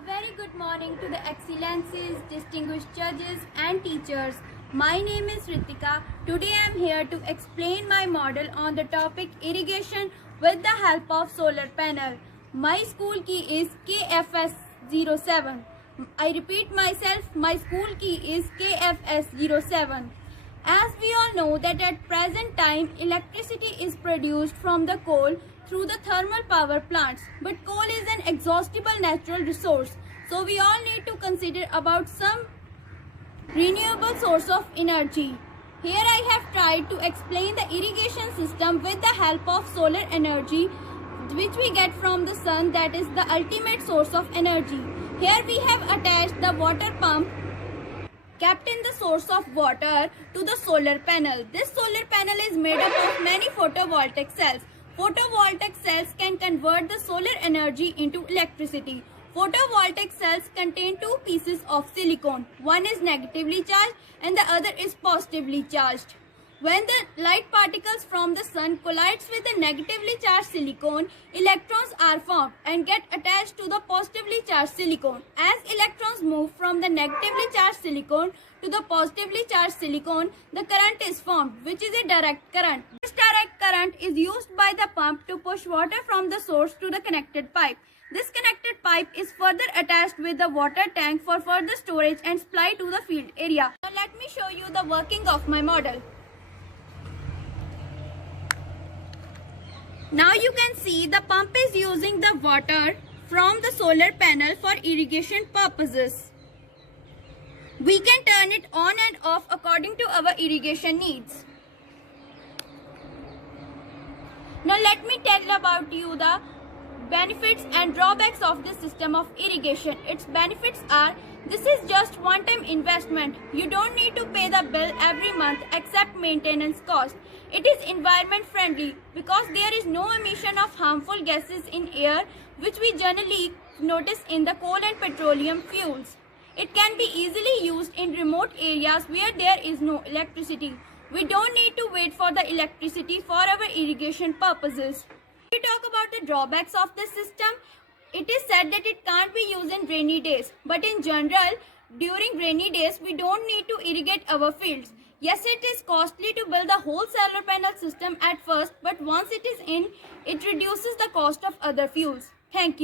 A very good morning to the excellencies, distinguished judges and teachers. My name is Ritika. Today I am here to explain my model on the topic irrigation with the help of solar panel. My school key is KFS07. I repeat myself, my school key is KFS07. As we all know that at present time electricity is produced from the coal through the thermal power plants, but coal is an exhaustible natural resource, so we all need to consider about some renewable source of energy. Here I have tried to explain the irrigation system with the help of solar energy which we get from the sun, that is the ultimate source of energy. Here we have attached the water pump kept in the source of water to the solar panel. This solar panel is made up of many photovoltaic cells. Photovoltaic cells can convert the solar energy into electricity. Photovoltaic cells contain two pieces of silicon. One is negatively charged and the other is positively charged. When the light particles from the sun collides with the negatively charged silicon, electrons are formed and get attached to the positively charged silicon. As electrons move from the negatively charged silicon to the positively charged silicon, the current is formed, which is a direct current. This direct current is used by the pump to push water from the source to the connected pipe. This connected pipe is further attached with the water tank for further storage and supply to the field area. Now let me show you the working of my model. Now you can see the pump is using the water from the solar panel for irrigation purposes. We can turn it on and off according to our irrigation needs. Now let me tell about you the benefits and drawbacks of this system of irrigation. Its benefits are: this is just one-time investment. You don't need to pay the bill every month except maintenance cost. It is environment friendly because there is no emission of harmful gases in air which we generally notice in the coal and petroleum fuels. It can be easily used in remote areas where there is no electricity. We don't need to wait for the electricity for our irrigation purposes. If we talk about the drawbacks of this system, it is said that it can't be used in rainy days. But in general, during rainy days, we don't need to irrigate our fields. Yes, it is costly to build the whole solar panel system at first, but once it is in, it reduces the cost of other fuels. Thank you.